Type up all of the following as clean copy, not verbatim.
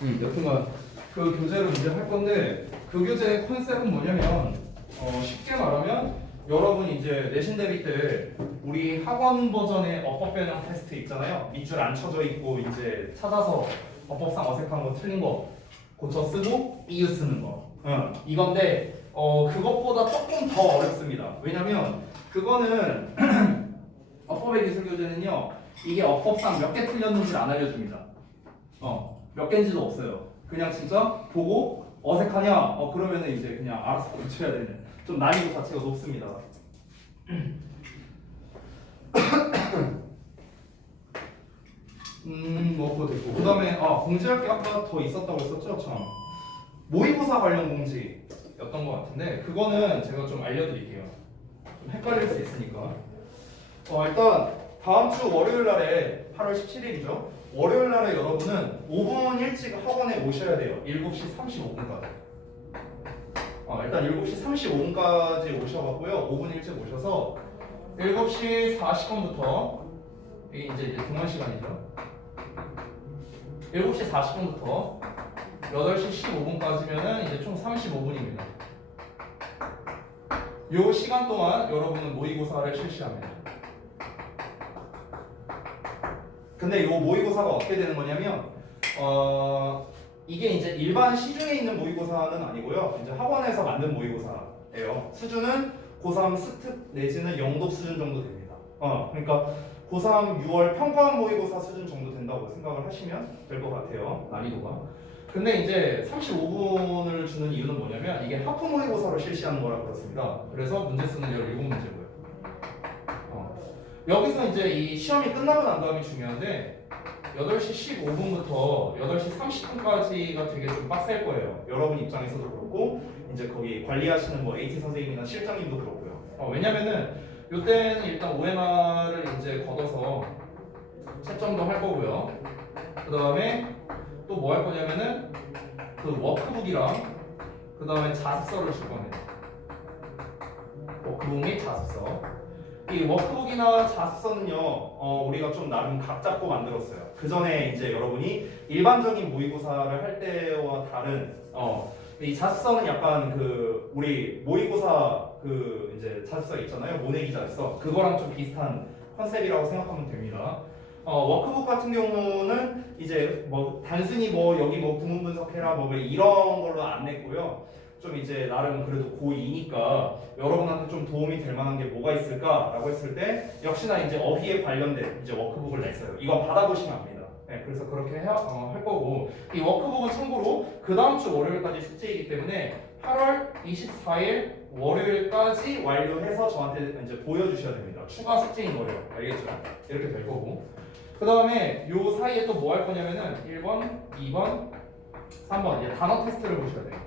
여튼간 그 교재를 문제 할 건데 그 교재의 컨셉은 뭐냐면 쉽게 말하면 여러분이 이제 내신 대비 때 우리 학원 버전의 어법 변형 테스트 있잖아요. 밑줄 안 쳐져 있고 이제 찾아서 어법상 어색한 거 틀린 거 고쳐 쓰고 이유 쓰는 거. 이건데 그것보다 조금 더 어렵습니다. 왜냐면 그거는 어법의 기술 교재는요. 이게 어법상 몇 개 틀렸는지 안 알려줍니다. 몇 개인지도 없어요. 그냥 진짜 보고 어색하냐? 그러면은 이제 그냥 알아서 고쳐야 되는 좀 난이도 자체가 높습니다. 뭐 그거 됐고 그 다음에 공지할 게 아까 더 있었다고 했었죠? 참 모의고사 관련 공지였던 것 같은데 그거는 제가 좀 알려드릴게요. 좀 헷갈릴 수 있으니까 일단 다음 주 월요일 날에 8월 17일이죠. 월요일 날에 여러분은 5분 일찍 학원에 오셔야 돼요. 7시 35분까지. 일단 7시 35분까지 오셔갖고요. 5분 일찍 오셔서 7시 40분부터 이게 이제 동안 시간이죠. 7시 40분부터 8시 15분까지면은 이제 총 35분입니다. 요 시간 동안 여러분은 모의고사를 실시합니다. 근데 요 모의고사가 어떻게 되는 거냐면 이게 이제 일반 시중에 있는 모의고사는 아니고요. 이제 학원에서 만든 모의고사예요. 수준은 고3 스특 내지는 영독 수준 정도 됩니다. 그러니까 고3 6월 평가원 모의고사 수준 정도 된다고 생각을 하시면 될 것 같아요. 난이도가. 근데 이제 35분을 주는 이유는 뭐냐면 이게 하프 모의고사로 실시하는 거라 그렇습니다. 그래서 문제 수는 17문제고요. 여기서 이제 이 시험이 끝나고 난 다음이 중요한데 8시 15분부터 8시 30분까지가 되게 좀 빡셀 거예요. 여러분 입장에서도 그렇고 이제 거기 관리하시는 뭐 AT 선생님이나 실장님도 그렇고요. 왜냐면은 이때는 일단 OMR을 이제 걷어서 채점도 할 거고요. 그 다음에 또 뭐 할 거냐면은 그 워크북이랑 그 다음에 자습서를 줄 겁니다. 워크북 및 자습서. 이 워크북이나 자습서는요, 우리가 좀 나름 각 잡고 만들었어요. 그 전에 이제 여러분이 일반적인 모의고사를 할 때와 다른, 이 자습서는 약간 그 우리 모의고사 그 이제 자습서 있잖아요. 모내기 자습서. 그거랑 좀 비슷한 컨셉이라고 생각하면 됩니다. 워크북 같은 경우는 이제 뭐 단순히 뭐 여기 뭐 구문 분석해라 뭐 이런 걸로 안 냈고요. 좀 이제 나름 그래도 고2니까 여러분한테 좀 도움이 될 만한 게 뭐가 있을까라고 했을 때 역시나 이제 어휘에 관련된 이제 워크북을 냈어요. 이거 받아보시면 압니다. 네, 그래서 그렇게 할 거고 이 워크북은 참고로 그 다음 주 월요일까지 숙제이기 때문에 8월 24일 월요일까지 완료해서 저한테 이제 보여주셔야 됩니다. 추가 숙제인 거예요. 알겠죠? 이렇게 될 거고 그 다음에 요 사이에 또 뭐 할 거냐면은 1번, 2번, 3번 이제 단어 테스트를 보셔야 돼요.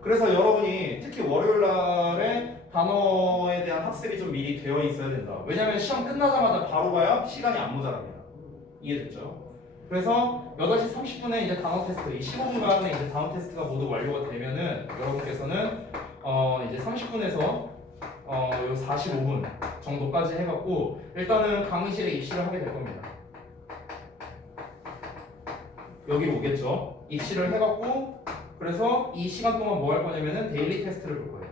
그래서 여러분이 특히 월요일 날에 단어에 대한 학습이 좀 미리 되어 있어야 된다. 왜냐면 시험 끝나자마자 바로 가야 시간이 안 모자랍니다. 이해됐죠? 그래서 8시 30분에 이제 단어 테스트, 이 15분간의 이제 단어 테스트가 모두 완료가 되면은 여러분께서는 이제 30분에서 요 45분 정도까지 해갖고 일단은 강의실에 입시를 하게 될 겁니다. 여기로 오겠죠? 입시를 해갖고 그래서 이 시간 동안 뭐 할 거냐면은 데일리 테스트를 볼 거예요.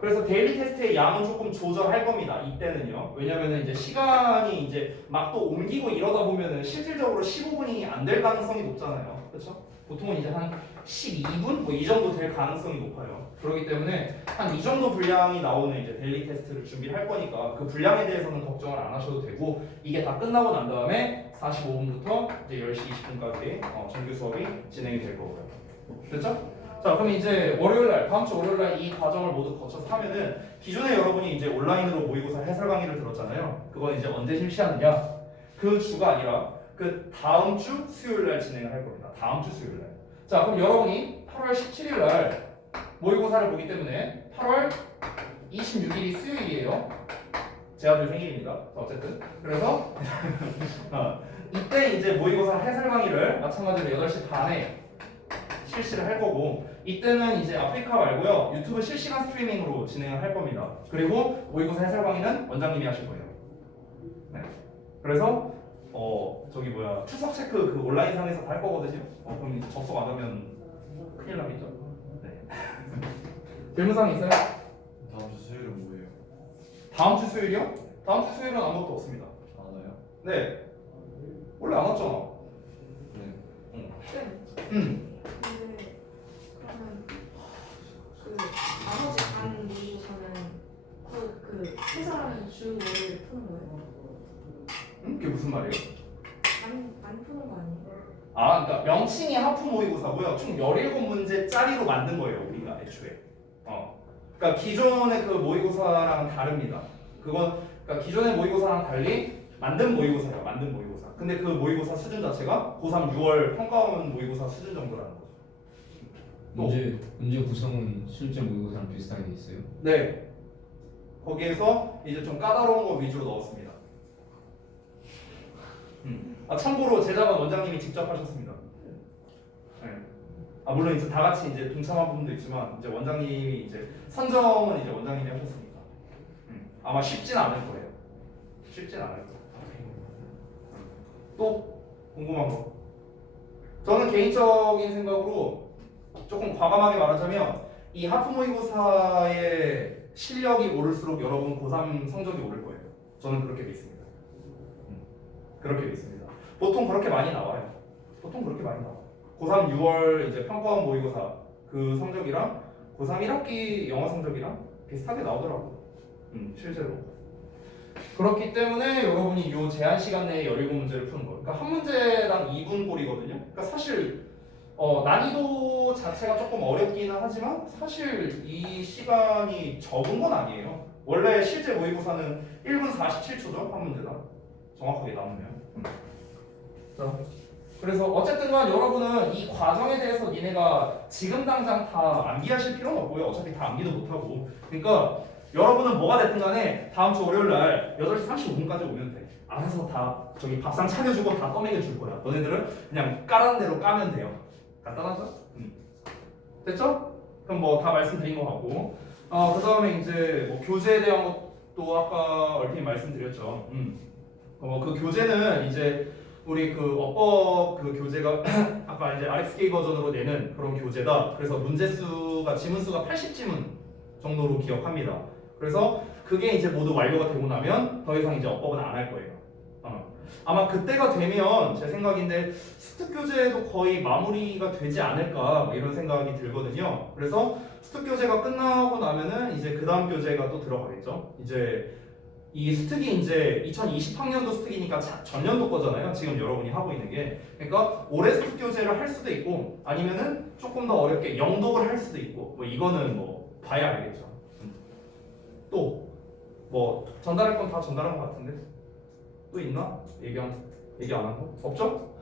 그래서 데일리 테스트의 양은 조금 조절할 겁니다. 이때는요. 왜냐면은 이제 시간이 이제 막 또 옮기고 이러다 보면은 실질적으로 15분이 안 될 가능성이 높잖아요. 그렇죠? 보통은 이제 한 12분 뭐 이 정도 될 가능성이 높아요. 그렇기 때문에 한 이 정도 분량이 나오는 이제 데일리 테스트를 준비할 거니까 그 분량에 대해서는 걱정을 안 하셔도 되고 이게 다 끝나고 난 다음에 45분부터 이제 10시 20분까지 정규 수업이 진행이 될 거고요. 됐죠? 자, 그럼 이제 월요일날, 다음 주 월요일날 이 과정을 모두 거쳐서 하면은 기존에 여러분이 이제 온라인으로 모의고사 해설 강의를 들었잖아요. 그건 이제 언제 실시하느냐? 그 주가 아니라 그 다음 주 수요일날 진행을 할 겁니다. 다음 주 수요일날. 자, 그럼 여러분이 8월 17일날 모의고사를 보기 때문에 8월 26일이 수요일이에요. 제 아들 생일입니다. 어쨌든 그래서 이때 이제 모의고사 해설 강의를 마찬가지로 8시 반에 실시를 할 거고 이때는 이제 아프리카 말고요 유튜브 실시간 스트리밍으로 진행을 할 겁니다. 그리고 모의고사 해설 강의는 원장님이 하실 거예요. 네. 그래서 저기 뭐야 출석 체크 그 온라인상에서 다 할 거거든요. 그럼 이제 접속 안 하면 큰일 나겠죠. 네. 질문사항 있어요? 다음 주 수요일은 뭐예요? 다음 주 수요일이요? 다음 주 수요일은 아무것도 없습니다. 안 와요? 네. 원래 안 왔잖아. 네. 쌤, 응. 근데 그러면 그 나머지 반 모의고사는 그 해설하는 주 뭐를 푸는 거예요? 응? 그게 무슨 말이에요? 안 푸는 거 아니에요? 아, 그러니까 명칭이 하프 모의고사고요. 총 17문제짜리로 만든 거예요, 우리가 애초에. 그러니까 기존의 그 모의고사랑은 다릅니다. 그러니까 기존의 모의고사랑 달리 만든 모의고사예요, 만든 모의고사. 근데 그 모의고사 수준 자체가 고3 6월 평가원 모의고사 수준 정도라는 거죠. 문제 구성은 실제 모의고사랑 비슷하게 돼 있어요? 네. 거기에서 이제 좀 까다로운 거 위주로 넣었습니다. 참고로 제작은 원장님이 직접 하셨습니다. 네. 물론 이제 다 같이 이제 동참한 부분도 있지만 이제 원장님이 이제 선정은 이제 원장님이 하셨으니까 아마 쉽진 않을 거예요. 쉽진 않을 거예요. 또 궁금한 거? 저는 개인적인 생각으로 조금 과감하게 말하자면 이 하프 모의고사의 실력이 오를수록 여러분 고3 성적이 오를 거예요. 저는 그렇게 믿습니다. 그렇게 믿습니다. 보통 그렇게 많이 나와요. 보통 그렇게 많이 나와요. 고3 6월 이제 평가원 모의고사 그 성적이랑 고3 1학기 영어 성적이랑 비슷하게 나오더라고요. 실제로. 그렇기 때문에 여러분이 이 제한 시간 내에 17문제를 푸는 거예요. 그러니까 한 문제당 2분 꼴이거든요. 그러니까 사실 난이도 자체가 조금 어렵기는 하지만 사실 이 시간이 적은 건 아니에요. 원래 실제 모의고사는 1분 47초죠. 한 문제당. 정확하게 나오면. 자, 그래서 어쨌든 간 여러분은 이 과정에 대해서 니네가 지금 당장 다 암기하실 필요는 없고요. 어차피 다 암기도 못하고. 그러니까 여러분은 뭐가 됐든 간에 다음 주 월요일 날 8시 35분까지 오면 돼. 알아서 다 저기 밥상 차려주고 다 떠먹여 줄 거야. 너네들은 그냥 까라는 대로 까면 돼요. 간단하죠? 됐죠? 그럼 뭐 다 말씀드린 것 같고 그 다음에 이제 뭐 교재에 대한 것도 아까 얼핏 말씀드렸죠. 그 교재는 이제 우리 그 어법 그 교재가 아까 이제 RxK 버전으로 내는 그런 교재다. 그래서 문제수가 지문수가 80지문 정도로 기억합니다. 그래서 그게 이제 모두 완료가 되고 나면 더 이상 이제 어법은 안 할 거예요. 아마 그때가 되면 제 생각인데 스특 교재도 거의 마무리가 되지 않을까 뭐 이런 생각이 들거든요. 그래서 스특 교재가 끝나고 나면은 이제 그 다음 교재가 또 들어가겠죠. 이제 이 스특이 이제 2020학년도 스특이니까 전년도 거잖아요. 지금 여러분이 하고 있는 게. 그러니까 올해 스특 교재를 할 수도 있고 아니면은 조금 더 어렵게 영독을 할 수도 있고 뭐 이거는 뭐 봐야 알겠죠. 또 뭐 전달할 건 다 전달한 것 같은데 또 있나? 얘기 안 한 거? 없죠?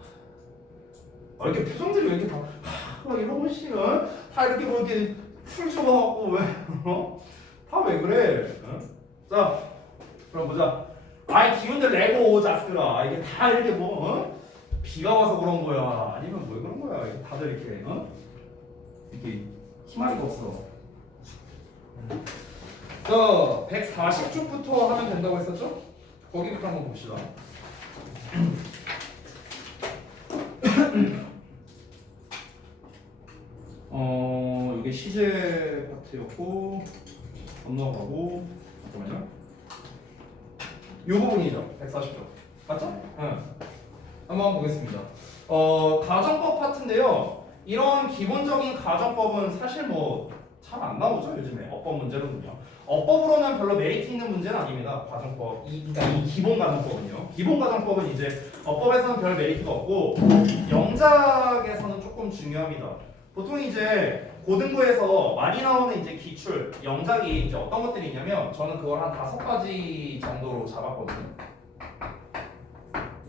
이렇게 표정들이 왜 이렇게 막 이러고 씨는 다 이렇게 뭐 이렇게 풀 줘갖고 왜 다 왜 그래? 자 그럼 보자. 기운들 내고 자스들아 이게 다 이렇게 뭐 비가 와서 그런 거야 아니면 왜 그런 거야? 이렇게 다들 이렇게 이렇게 희망이 없어. 자 140쪽부터 하면 된다고 했었죠? 거기부터 한번 봅시다. 이게 시제 파트였고 건너가고 잠깐만요. 이 부분이죠. 140쪽 맞죠? 응. 한번 보겠습니다. 가정법 파트인데요. 이런 기본적인 가정법은 사실 뭐 잘 안 나오죠 요즘에 어법 문제로는요. 어법으로는 별로 메리트 있는 문제는 아닙니다. 가정법 그러니까 이 기본 가정법은요. 기본 가정법은 이제 어법에서는 별 메리트가 없고 영작에서는 조금 중요합니다. 보통 이제 고등부에서 많이 나오는 이제 기출 영작이 이제 어떤 것들이 있냐면 저는 그걸 한 5가지 정도로 잡았거든요.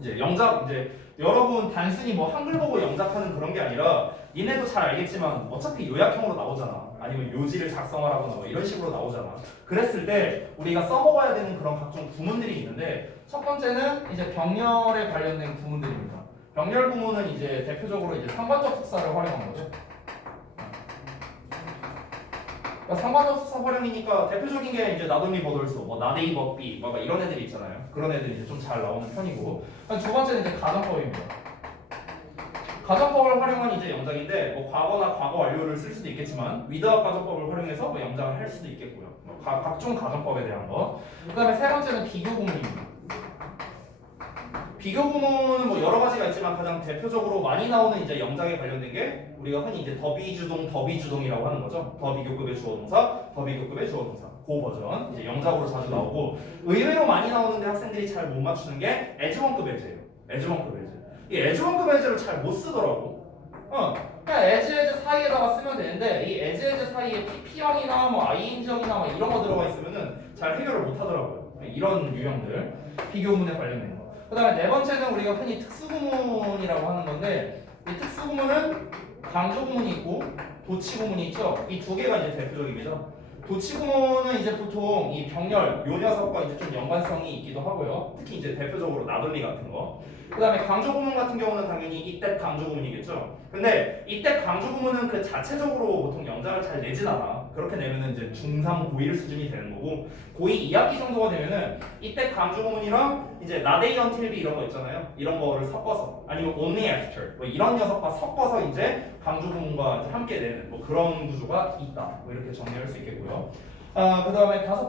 이제 영작 이제 여러분 단순히 뭐 한글 보고 영작하는 그런 게 아니라 니네도 잘 알겠지만 어차피 요약형으로 나오잖아. 아니면 요지를 작성하라거나 뭐 이런 식으로 나오잖아. 그랬을 때 우리가 써먹어야 되는 그런 각종 구문들이 있는데 첫 번째는 이제 병렬에 관련된 구문들입니다. 병렬 구문은 이제 대표적으로 이제 상관적复사를 활용한 거죠. 그러니까 상관접수사 활용이니까 대표적인 게 이제 나도미 버돌소, 뭐 나데이 버비, 뭐 이런 애들이 있잖아요. 그런 애들이 이제 좀 잘 나오는 편이고. 두 번째는 이제 가정법입니다. 가정법을 활용한 이제 영작인데 뭐 과거나 과거 완료를 쓸 수도 있겠지만 위드아웃 가정법을 활용해서 뭐 영작을 할 수도 있겠고요. 뭐 각종 가정법에 대한 거. 그다음에 세 번째는 비교 구문입니다. 비교 구문은 뭐 여러 가지가 있지만 가장 대표적으로 많이 나오는 이제 영작에 관련된 게 우리가 흔히 이제 더비주동이라고 하는 거죠. 더비교급의 주어동사, 더비교급의 주어동사. 그 버전 이제 영작으로 자주 나오고 의외로 많이 나오는데 학생들이 잘 못 맞추는 게 에즈원급 해제예요. 에즈원급 해제. 이 에즈원급 해제를 잘 못 쓰더라고. 그냥 에즈 사이에다가 쓰면 되는데 이 에즈 사이에 PP형이나 뭐 ING형이나 뭐 이런 거 들어가 있으면은 잘 해결을 못 하더라고요. 이런 유형들 비교문에 관련된 거. 그다음에 네 번째는 우리가 흔히 특수구문이라고 하는 건데 이 특수구문은 강조구문이 있고 도치구문이 있죠. 이 두 개가 이제 대표적입니다. 도치구문은 이제 보통 이 병렬 요 녀석과 이제 좀 연관성이 있기도 하고요. 특히 이제 대표적으로 나돌리 같은 거. 그다음에 강조구문 같은 경우는 당연히 이때 강조구문이겠죠. 근데 이때 강조구문은 그 자체적으로 보통 영작을 잘 내진 않아. 그렇게 내면은 이제 중3, 고1 수준이 되는 거고 고2, 2학기 정도가 되면은 이때 강조구문이랑 이제 나데이 언틸 비 이런 거 있잖아요. 이런 거를 섞어서 아니면 only after 뭐 이런 녀석과 섞어서 이제 강조구문과 이제 함께 내는 뭐 그런 구조가 있다. 뭐 이렇게 정리할 수 있겠고요. 그다음에 다섯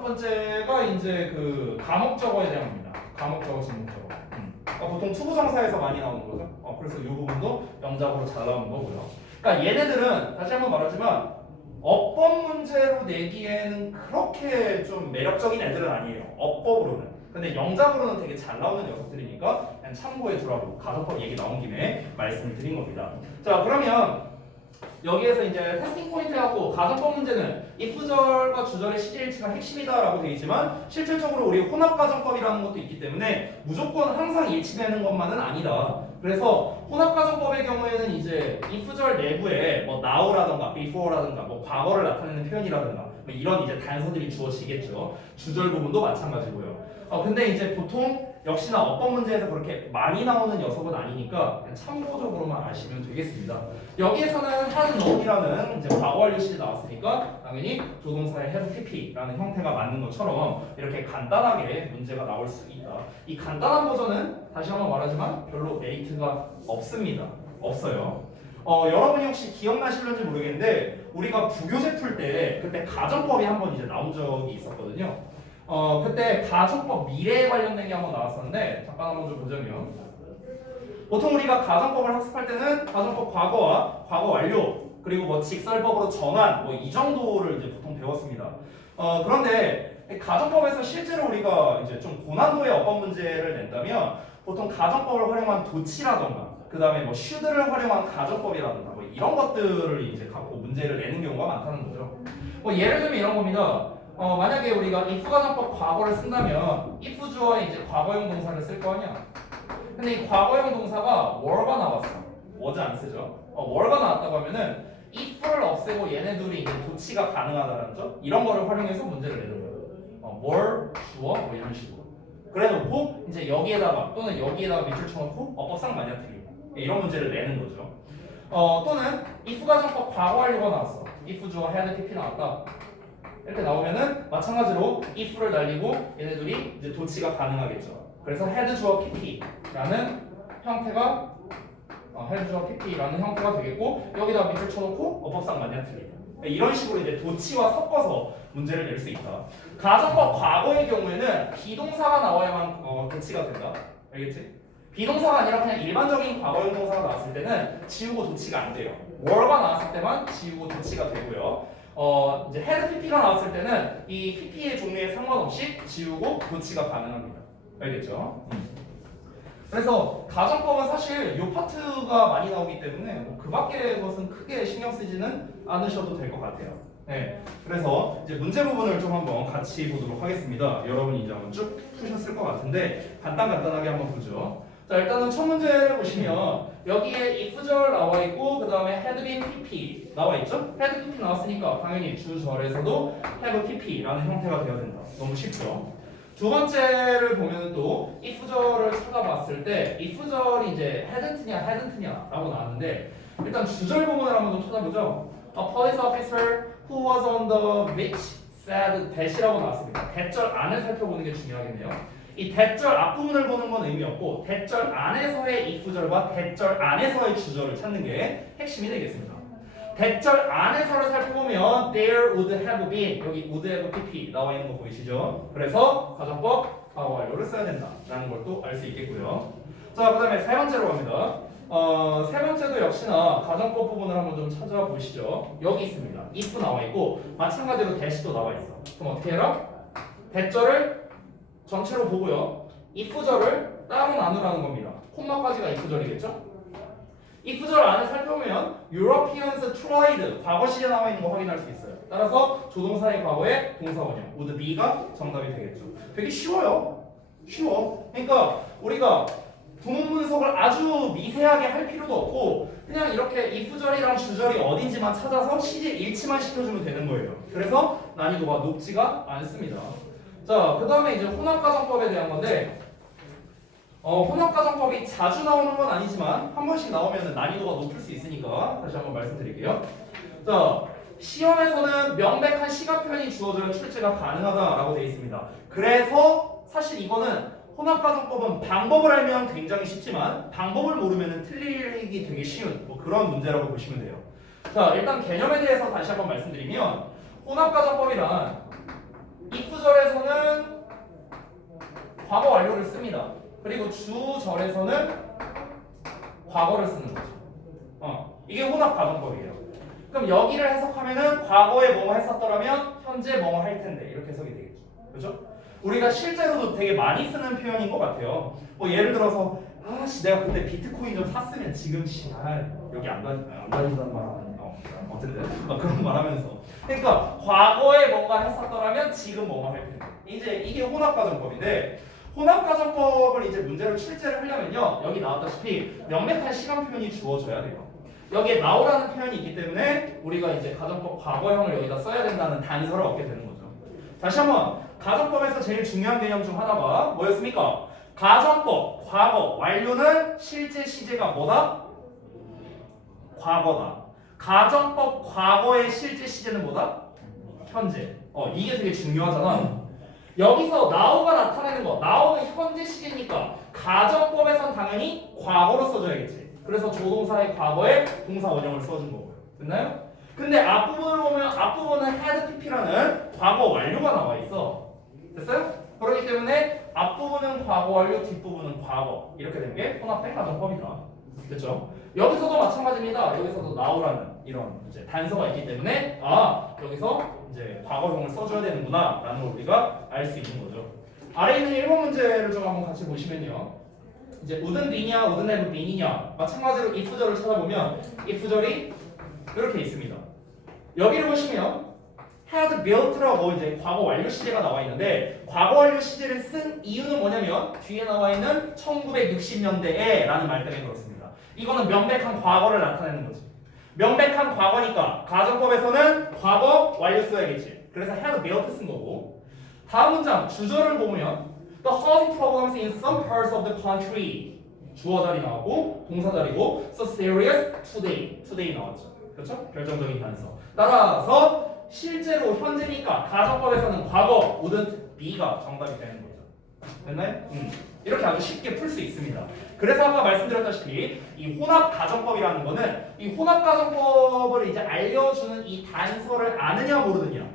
번째가 이제 그 감옥적어에 대한 겁니다. 감옥적어, 진목적어. 보통 투부정사에서 많이 나오는 거죠. 그래서 이 부분도 영작으로 잘 나오는 거고요. 그러니까 얘네들은 다시 한번 말하지만 어법 문제로 내기에는 그렇게 좀 매력적인 애들은 아니에요. 어법으로는. 근데 영작으로는 되게 잘 나오는 녀석들이니까 그냥 참고해 두라고 가정법 얘기 나온 김에 말씀을 드린 겁니다. 자, 그러면 여기에서 이제 테스팅 포인트하고 가정법 문제는 if절과 주절의 시제일치가 핵심이다라고 되어 있지만 실질적으로 우리 혼합가정법이라는 것도 있기 때문에 무조건 항상 일치되는 것만은 아니다. 그래서 혼합가정법의 경우에는 이제 if절 내부에 뭐 now라든가 before라든가 뭐 과거를 나타내는 표현이라든가 뭐 이런 이제 단서들이 주어지겠죠. 주절 부분도 마찬가지고요. 근데 이제 보통 역시나 어법 문제에서 그렇게 많이 나오는 녀석은 아니니까 그냥 참고적으로만 아시면 되겠습니다. 여기에서는 had known이라는 이제 과거 완료 시제 나왔으니까 당연히 조동사의 had pp라는 형태가 맞는 것처럼 이렇게 간단하게 문제가 나올 수 있다. 이 간단한 버전은 다시 한번 말하지만 별로 메리트가 없습니다. 없어요. 여러분이 혹시 기억나실런지 모르겠는데 우리가 부교재 풀 때 그때 가정법이 한번 이제 나온 적이 있었거든요. 그때 가정법 미래에 관련된 게 한번 나왔었는데 잠깐 한번 좀 보자면 보통 우리가 가정법을 학습할 때는 가정법 과거와 과거 완료 그리고 뭐 직설법으로 전환 뭐 이 정도를 이제 보통 배웠습니다. 그런데 가정법에서 실제로 우리가 이제 좀 고난도의 어법 문제를 낸다면 보통 가정법을 활용한 도치라던가 그 다음에 뭐 should를 활용한 가정법이라던가 뭐 이런 것들을 이제 갖고 문제를 내는 경우가 많다는 거죠. 뭐 예를 들면 이런 겁니다. 만약에 우리가 if 가정법 과거를 쓴다면 if 주어에 이제 과거형 동사를 쓸 거 아니야. 근데 이 과거형 동사가 were가 나왔어. was 안 쓰죠. were가 나왔다고 하면은 if를 없애고 얘네 둘이 이제 도치가 가능하다는 점 이런 거를 활용해서 문제를 내는 거예요. were 주어 뭐 이런 식으로. 그래놓고 이제 여기에다가 또는 여기에다가 밑줄 쳐놓고 어법상 만약 틀리고 이런 문제를 내는 거죠. 또는 if 가정법 과거 완료가 나왔어. if 주어 had pp 나왔다. 이렇게 나오면은 마찬가지로 if를 날리고 얘네들이 이제 도치가 가능하겠죠. 그래서 had 주어 pp라는 형태가 had 주어 pp라는 형태가 되겠고 여기다 밑줄 쳐놓고 어법상 만약 틀리다. 이런 식으로 이제 도치와 섞어서 문제를 낼 수 있다. 가정법 과거의 경우에는 비동사가 나와야만 도치가 된다. 알겠지? 비동사가 아니라 그냥 일반적인 과거형 동사가 나왔을 때는 지우고 도치가 안 돼요. were가 나왔을 때만 지우고 도치가 되고요. 이제 had pp가 나왔을 때는 이 pp의 종류에 상관없이 지우고 도치가 가능합니다. 알겠죠? 그래서 가정법은 사실 이 파트가 많이 나오기 때문에 뭐그 밖의 것은 크게 신경 쓰지는 않으셔도 될 것 같아요. 네, 그래서 이제 문제 부분을 좀 한번 같이 보도록 하겠습니다. 여러분이 이제 한번 쭉 푸셨을 것 같은데 간단하게 한번 보죠. 자, 일단은 첫 문제를 보시면 여기에 if절 나와 있고 그 다음에 had been pp 나와 있죠? had pp 나왔으니까 당연히 주절에서도 have pp라는 형태가 되어야 된다. 너무 쉽죠? 두 번째를 보면 또 if절을 찾아봤을 때 if절이 이제 hadn't냐 라고 나왔는데 일단 주절 부분을 한번 좀 찾아보죠. A police officer who was on the beach said that이라고 나왔습니다. 대절 안을 살펴보는 게 중요하겠네요. 이 대절 앞부분을 보는 건 의미 없고 대절 안에서의 if절과 대절 안에서의 주절을 찾는 게 핵심이 되겠습니다. 대절 안에서를 살펴보면 there would have been 여기 would have pp 나와 있는 거 보이시죠? 그래서 가정법 과거 완료를 써야 된다라는 걸 또 알 수 있겠고요. 자, 그다음에 세 번째로 갑니다. 세 번째도 역시나 가정법 부분을 한번 좀 찾아보시죠. 여기 있습니다. if 나와 있고 마찬가지로 대시도 나와 있어. 그럼 어떻게 해라? 대절을 전체로 보고요. if절을 따로 나누라는 겁니다. 콤마까지가 if절이겠죠? if절 안을 살펴보면 Europeans tried 과거 시제 나와 있는 거 확인할 수 있어요. 따라서 조동사의 과거에 동사원형 would be가 정답이 되겠죠. 되게 쉬워요. 쉬워. 그러니까 우리가 부문 분석을 아주 미세하게 할 필요도 없고 그냥 이렇게 if절이랑 주절이 어딘지만 찾아서 시제 일치만 시켜주면 되는 거예요. 그래서 난이도가 높지가 않습니다. 자, 그 다음에 이제 혼합가정법에 대한 건데 혼합가정법이 자주 나오는 건 아니지만 한 번씩 나오면 난이도가 높을 수 있으니까 다시 한번 말씀드릴게요. 자, 시험에서는 명백한 시각 표현이 주어져야 출제가 가능하다라고 되어 있습니다. 그래서 사실 이거는 혼합가정법은 방법을 알면 굉장히 쉽지만 방법을 모르면 틀리기 되게 쉬운 뭐 그런 문제라고 보시면 돼요. 자, 일단 개념에 대해서 다시 한번 말씀드리면 혼합가정법이란 if절에서는 과거 완료를 씁니다. 그리고 주절에서는 과거를 쓰는 거죠. 이게 혼합가정법이에요. 그럼 여기를 해석하면은 과거에 뭐뭐 했었더라면 현재 뭐뭐 할 텐데 이렇게 해석이 되겠죠. 그렇죠? 우리가 실제로도 되게 많이 쓰는 표현인 것 같아요. 뭐 예를 들어서 아씨 내가 그때 비트코인 좀 샀으면 지금 여기 안 다닌다는 말 어쨌든 막 그런 말 하면서 그러니까 과거에 뭔가 했었더라면 지금 뭐뭐 할 텐데 이제 이게 혼합가정법인데 혼합가정법을 이제 문제로 출제를 하려면요 여기 나왔다시피 명백한 시간 표현이 주어져야 돼요. 여기에 나오라는 표현이 있기 때문에 우리가 이제 가정법 과거형을 여기다 써야 된다는 단서를 얻게 되는 거죠. 다시 한번 가정법에서 제일 중요한 개념 중 하나가 뭐였습니까? 가정법 과거 완료는 실제 시제가 뭐다? 과거다. 가정법 과거의 실제 시제는 뭐다? 현재. 이게 되게 중요하잖아. 여기서 now가 나타내는 거, now는 현재 시제니까 가정법에선 당연히 과거로 써줘야겠지. 그래서 조동사의 과거에 동사 원형을 써준 거고요. 됐나요? 근데 앞부분을 보면 앞부분은 had pp라는 과거 완료가 나와 있어. 됐어요? 그렇기 때문에 앞부분은 과거 완료, 뒷부분은 과거 이렇게 된 게 혼합된 가정법이다. 됐죠? 여기서도 마찬가지입니다. 여기서도 now라는 이런 이제 단서가 있기 때문에 여기서 이제 과거형을 써줘야 되는구나 라는 걸 우리가 알 수 있는 거죠. 아래 있는 1번 문제를 좀 한번 같이 보시면요. 이제 wouldn't be냐, wouldn't have been이냐 마찬가지로 if절을 찾아보면 if절이 이렇게 있습니다. 여기를 보시면 had built라고 이제 과거 완료 시제가 나와 있는데 과거 완료 시제를 쓴 이유는 뭐냐면 뒤에 나와 있는 1960년대에 라는 말 때문에 그렇습니다. 이거는 명백한 과거를 나타내는 거지. 명백한 과거니까 가정법에서는 과거 완료 써야겠지. 그래서 had built 쓴 거고 다음 문장 주절을 보면 The housing problems in some parts of the country 주어 자리 나왔고 동사 자리고 so serious today 나왔죠. 그렇죠? 결정적인 단서. 따라서 실제로 현재니까 가정법에서는 과거 wouldn't be가 정답이 되는 거죠. 됐나요? 이렇게 아주 쉽게 풀 수 있습니다. 그래서 아까 말씀드렸다시피 이 혼합 가정법이라는 거는 이 혼합 가정법을 이제 알려주는 이 단서를 아느냐 모르느냐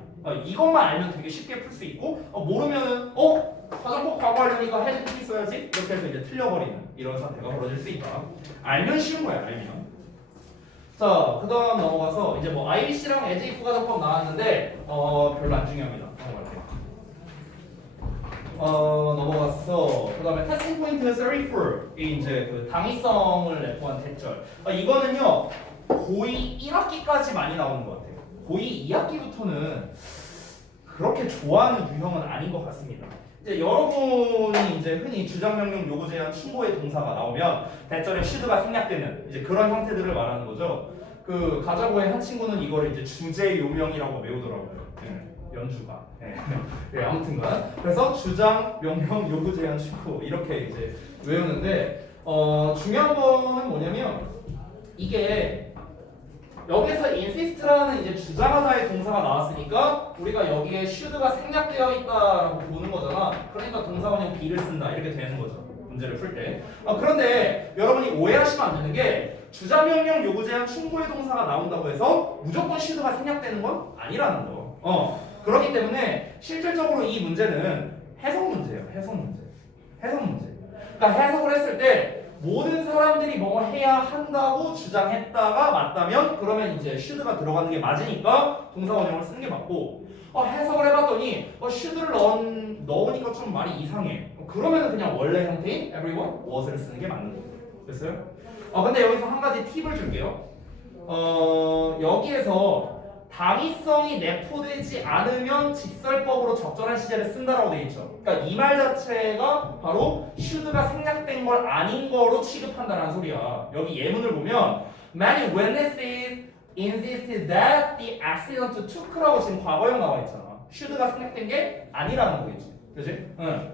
이것만 알면 되게 쉽게 풀 수 있고 모르면은 가정법 과거 하려니까 had to 써야지 이렇게 해서 이제 틀려버리는 이런 사태가 벌어질 수 있다. 알면 쉬운 거야. 알면. 자, 그 다음 넘어가서 이제 뭐 IBC랑 as if 가정법 나왔는데 별로 안 중요합니다. 넘어갈게요. 넘어갔어. 그 다음에 테스팅 포인트 34이 이제 그 당위성을 내포한 대절. 이거는요 고2 1학기까지 많이 나오는 것 같아요. 고2 2학기부터는 그렇게 좋아하는 유형은 아닌 것 같습니다. 이제 여러분이 이제 흔히 주장 명령 요구 제한 충고의 동사가 나오면 대절에 should가 생략되는 이제 그런 형태들을 말하는 거죠. 그 가자고의 한 친구는 이거를 이제 주제 요명이라고 외우더라고요. 연주가. 아무튼간 그래서 주장 명령 요구 제한 충고 이렇게 이제 외우는데 중요한 거는 뭐냐면 이게 여기서 insist라는 이제 주장하다의 동사가 나왔으니까 우리가 여기에 should가 생략되어 있다라고 보는 거잖아. 그러니까 동사원형 be를 쓴다 이렇게 되는 거죠. 문제를 풀 때. 그런데 여러분이 오해하시면 안 되는 게 주자명령 요구제한 충고의 동사가 나온다고 해서 무조건 should가 생략되는 건 아니라는 거. 그렇기 때문에 실질적으로 이 문제는 해석 문제예요. 해석 문제. 해석 문제. 그러니까 해석을 했을 때 모든 사람들이 뭐 해야 한다고 주장했다가 맞다면 그러면 이제 should가 들어가는 게 맞으니까 동사원형을 쓰는 게 맞고 해석을 해봤더니 should를 넣으니까 좀 말이 이상해. 그러면 그냥 원래 형태인 everyone was를 쓰는 게 맞는 거예요. 됐어요? 근데 여기서 한 가지 팁을 줄게요. 여기에서 당위성이 내포되지 않으면 직설법으로 적절한 시제를 쓴다라고 돼 있죠. 그러니까 이 말 자체가 바로 should가 생략된 걸 아닌 거로 취급한다는 소리야. 여기 예문을 보면 many witnesses insisted that the accident took라고 지금 과거형 나와 있잖아. should가 생략된 게 아니라는 거겠지. 그지? 응.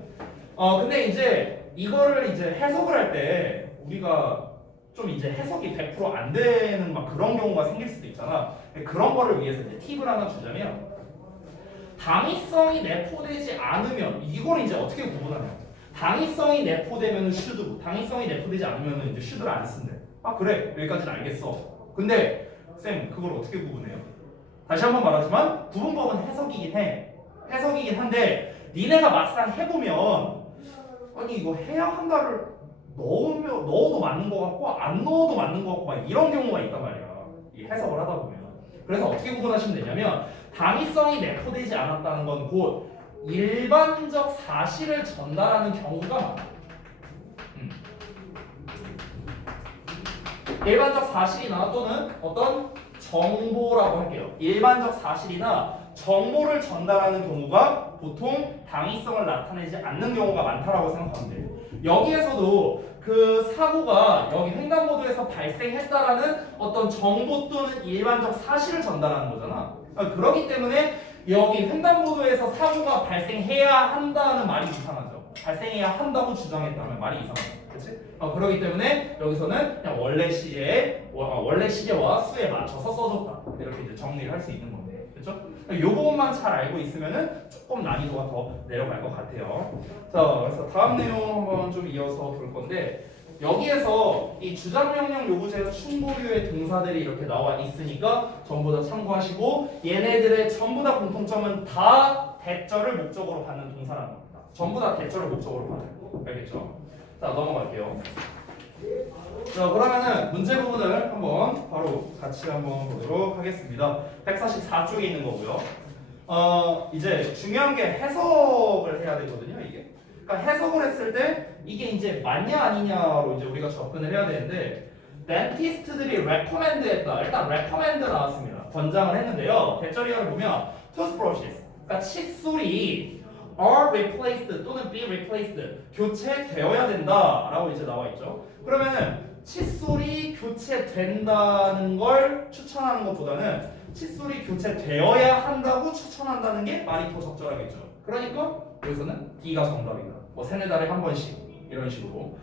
근데 이제 이거를 이제 해석을 할 때 우리가 좀 이제 해석이 100% 안 되는 막 그런 경우가 생길 수도 있잖아. 그런 거를 위해서 이제 팁을 하나 주자면 당위성이 내포되지 않으면 이걸 이제 어떻게 구분하냐? 당위성이 내포되면 should고 당위성이 내포되지 않으면 이제 should를 안 쓴대. 그래 여기까지는 알겠어. 근데 쌤 그걸 어떻게 구분해요? 다시 한번 말하지만 구분법은 해석이긴 해. 해석이긴 한데 니네가 막상 해보면 아니 이거 해야 한다를 넣어도 맞는 것 같고 안 넣어도 맞는 것 같고 막 이런 경우가 있단 말이야. 이 해석을 하다 보면. 그래서 어떻게 구분하시면 되냐면 당위성이 내포되지 않았다는 건 곧 일반적 사실을 전달하는 경우가 많아. 일반적 사실이나 또는 어떤 정보라고 할게요. 일반적 사실이나 정보를 전달하는 경우가 보통 당위성을 나타내지 않는 경우가 많다라고 생각하면 돼요. 여기에서도 그 사고가 여기 횡단보도에서 발생했다라는 어떤 정보 또는 일반적 사실을 전달하는 거잖아. 그렇기 때문에 여기 횡단보도에서 사고가 발생해야 한다는 말이 이상하죠. 발생해야 한다고 주장했다면 말이 이상하죠. 그렇지? 그렇기 때문에 여기서는 그냥 원래 시제와 수에 맞춰서 써줬다. 이렇게 이제 정리를 할 수 있는 건데, 그렇죠? 이 부분만 잘 알고 있으면은 조금 난이도가 더 내려갈 것 같아요. 자, 그래서 다음 내용 한번 좀 이어서 볼 건데 여기에서 이 주장명령 요구제에서 충고류의 동사들이 이렇게 나와 있으니까 전부 다 참고하시고 얘네들의 전부 다 공통점은 다 대절을 목적으로 받는 동사라는 겁니다. 전부 다 대절을 목적으로 받는 거. 알겠죠? 자, 넘어갈게요. 자, 그러면은 문제 부분을 한번 바로 같이 한번 보도록 하겠습니다. 144쪽에 있는 거고요. 이제 중요한 게 해석을 해야 되거든요, 이게. 그러니까 해석을 했을 때 이게 이제 맞냐 아니냐로 이제 우리가 접근을 해야 되는데 덴티스트들이 recommend했다. 일단 recommend 나왔습니다. 권장을 했는데요. 대절이어를 보면 toothbrushes, 그러니까 칫솔이 are replaced 또는 be replaced, 교체되어야 된다라고 이제 나와 있죠. 그러면은 칫솔이 교체된다는 걸 추천하는 것보다는 칫솔이 교체되어야 한다고 추천한다는 게 말이 더 적절하겠죠. 그러니까 여기서는 D가 정답이다. 뭐 세네 달에 한 번씩 이런 식으로.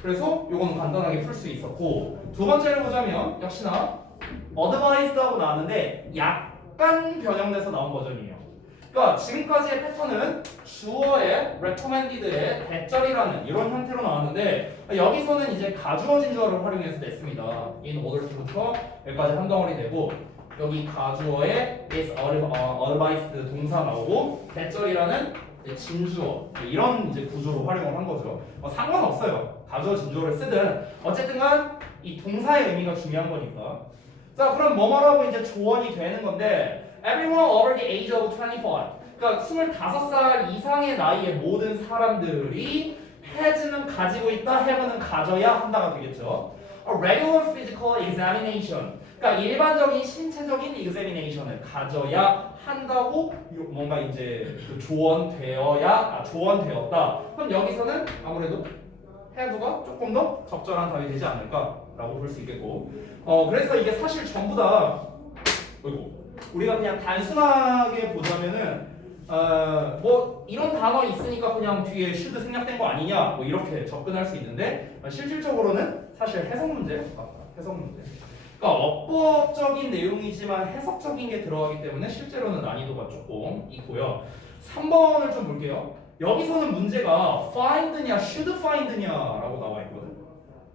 그래서 요거는 간단하게 풀 수 있었고 두 번째를 보자면 역시나 advised하고 나왔는데 약간 변형돼서 나온 버전이에요. 그러니까 지금까지의 패턴은 주어의 recommended의 대절이라는 이런 형태로 나왔는데 여기서는 이제 가주어 진주어를 활용해서 냈습니다. in order to부터 여기까지 한 덩어리 되고 여기 가주어에 is advised 동사 나오고 대절이라는 진주어 이런 이제 구조로 활용을 한 거죠. 상관없어요. 가주어 진주어를 쓰든 어쨌든간 이 동사의 의미가 중요한 거니까. 자, 그럼 뭐뭐라고 이제 조언이 되는 건데 everyone over the age of 25. 그러니까 25살 이상의 나이의 모든 사람들이 has는 가지고 있다, have는 가져야 한다가 되겠죠. A regular physical examination. 그러니까 일반적인 신체적인 examination을 가져야 한다고 뭔가 이제 그 조언되었다. 그럼 여기서는 아무래도 have가 조금 더 적절한 답이 되지 않을까라고 볼 수 있겠고. 그래서 이게 사실 전부 다 우리가 그냥 단순하게 보자면은 뭐 이런 단어 있으니까 그냥 뒤에 should 생략된 거 아니냐 뭐 이렇게 접근할 수 있는데 실질적으로는 사실 해석 문제 같다. 해석 문제. 그러니까 어법적인 내용이지만 해석적인 게 들어가기 때문에 실제로는 난이도가 조금 있고요. 3번을 좀 볼게요. 여기서는 문제가 find냐, should find냐라고 나와 있거든.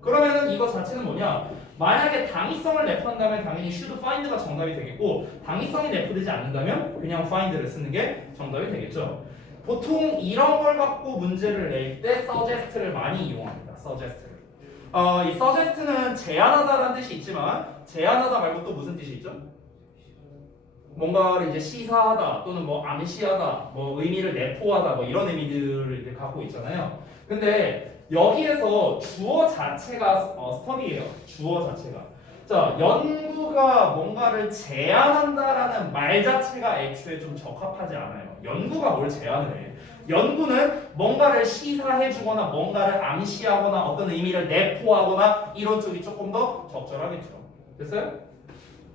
그러면은 이거 자체는 뭐냐? 만약에 당위성을 내포한다면 당연히 should find가 정답이 되겠고 당위성이 내포되지 않는다면 그냥 find를 쓰는 게 정답이 되겠죠. 보통 이런 걸 갖고 문제를 낼 때 suggest를 많이 이용합니다. suggest를. 이 suggest는 제안하다라는 뜻이 있지만 제안하다 말고 또 무슨 뜻이 있죠? 뭔가를 이제 시사하다 또는 뭐 암시하다, 뭐 의미를 내포하다, 뭐 이런 의미들을 이제 갖고 있잖아요. 근데 여기에서 주어 자체가 스터디예요. 주어 자체가. 자, 연구가 뭔가를 제안한다라는 말 자체가 애초에 좀 적합하지 않아요. 연구가 뭘 제안을 해? 연구는 뭔가를 시사해주거나 뭔가를 암시하거나 어떤 의미를 내포하거나 이런 쪽이 조금 더 적절하겠죠. 됐어요?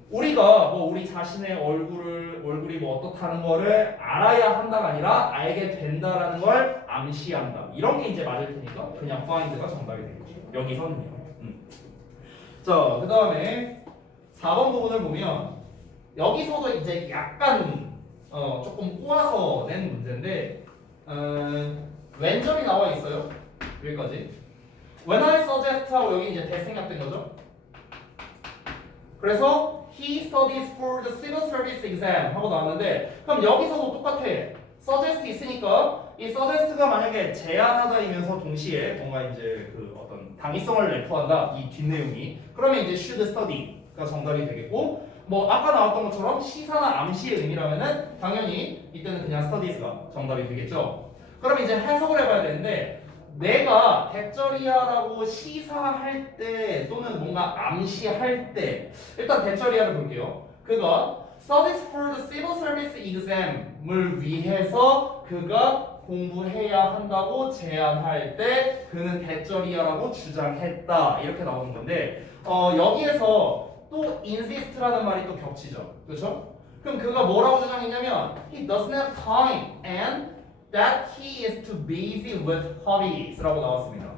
우리가 뭐 우리 자신의 얼굴이 뭐 어떻다는 거를 알아야 한다가 아니라 알게 된다라는 걸 암시한다. 이런 게 이제 맞을 테니까 그냥 find가 정답이 되겠죠. 여기서는요. 자, 그 다음에 4번 부분을 보면 여기서도 이제 약간 조금 꼬아서 낸 문제인데 왼절이 나와 있어요. 여기까지. When I suggest 하고 여기 이제 대생략된 거죠. 그래서 he studies for the civil service exam 하고 나왔는데 그럼 여기서도 똑같아. suggest 있으니까 이 suggest가 만약에 제안하다이면서 동시에 뭔가 이제 그 어떤 당위성을 내포한다 이 뒷내용이 그러면 이제 should study가 정답이 되겠고 뭐 아까 나왔던 것처럼 시사나 암시의 의미라면은 당연히 이때는 그냥 studies가 정답이 되겠죠. 그럼 이제 해석을 해봐야 되는데 내가 대절이야라고 시사할 때 또는 뭔가 암시할 때 일단 대절이야를 볼게요. 그가 studies for the civil service exam을 위해서 그가 공부해야 한다고 제안할 때 그는 대절이야라고 주장했다 이렇게 나오는 건데 여기에서 또 insist라는 말이 또 겹치죠. 그렇죠? 그럼 그가 뭐라고 주장했냐면 he doesn't have time and that he is too busy with hobbies라고 나왔습니다.